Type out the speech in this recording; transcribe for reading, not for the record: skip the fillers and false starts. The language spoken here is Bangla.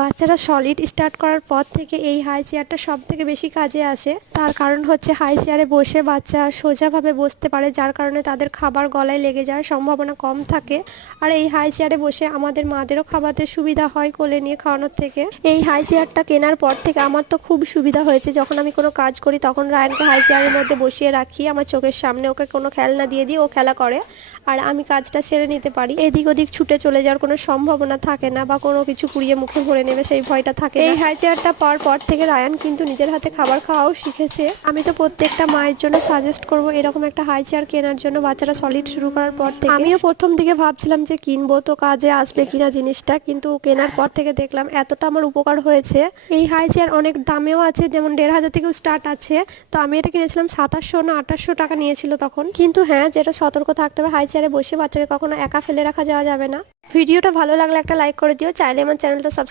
বাচ্চারা সলিড স্টার্ট করার পর থেকে এই হাই চেয়ারটা সব থেকে বেশি কাজে আসে। তার কারণ হচ্ছে হাই চেয়ারে বসে বাচ্চা সোজাভাবে বসতে পারে, যার কারণে তাদের খাবার গলায় লেগে যাওয়ার সম্ভাবনা কম থাকে। আর এই হাই চেয়ারে বসে আমাদের মাদেরও খাওয়াতে সুবিধা হয় কোলে নিয়ে খাওয়ানোর থেকে। এই হাই চেয়ারটা কেনার পর থেকে আমার তো খুব সুবিধা হয়েছে। যখন আমি কোনো কাজ করি তখন রায়ানকে হাই চেয়ারের মধ্যে বসিয়ে রাখি, আমার চোখের সামনে ওকে কোনো খেলনা দিয়ে দিই, ও খেলা করে আর আমি কাজটা সেরে নিতে পারি। এদিক ওদিক ছুটে চলে যাওয়ার কোনো সম্ভাবনা থাকে না বা কোনো কিছু কুড়িয়ে মুখে ভরে নেবে সেই ভয়টা থাকে না। এই হাই চেয়ারটা পাওয়ার পর থেকে রায়ান কিন্তু নিজের হাতে খাবার খাওয়াও শিখেছে। আমি তো প্রত্যেকটা মায়ের জন্য সাজেস্ট করব এরকম একটা হাই চেয়ার কেনার জন্য বাচ্চারা সলিড শুরু করার পর থেকে। আমিও প্রথম দিকে ভাবছিলাম যে কিনবো তো কাজে আসবে কিনা জিনিসটা, কিন্তু কেনার পর থেকে দেখলাম এতটা আমার উপকার হয়েছে। এই হাই চেয়ার অনেক দামেও আছে, যেমন 1500 থেকেও স্টার্ট আছে। তো আমি এটা কিনেছিলাম 2700 না 2800 টাকা নিয়েছিল তখন। কিন্তু হ্যাঁ, যেটা সতর্ক থাকতে হবে, হাই চেয়ারে বসে বাচ্চাকে কখনো একা ফেলে রাখা যাওয়া যাবে না। ভিডিওটা ভালো লাগলে একটা লাইক করে দিও, চাইলে আমার চ্যানেলটা সাবস্ক্রাইব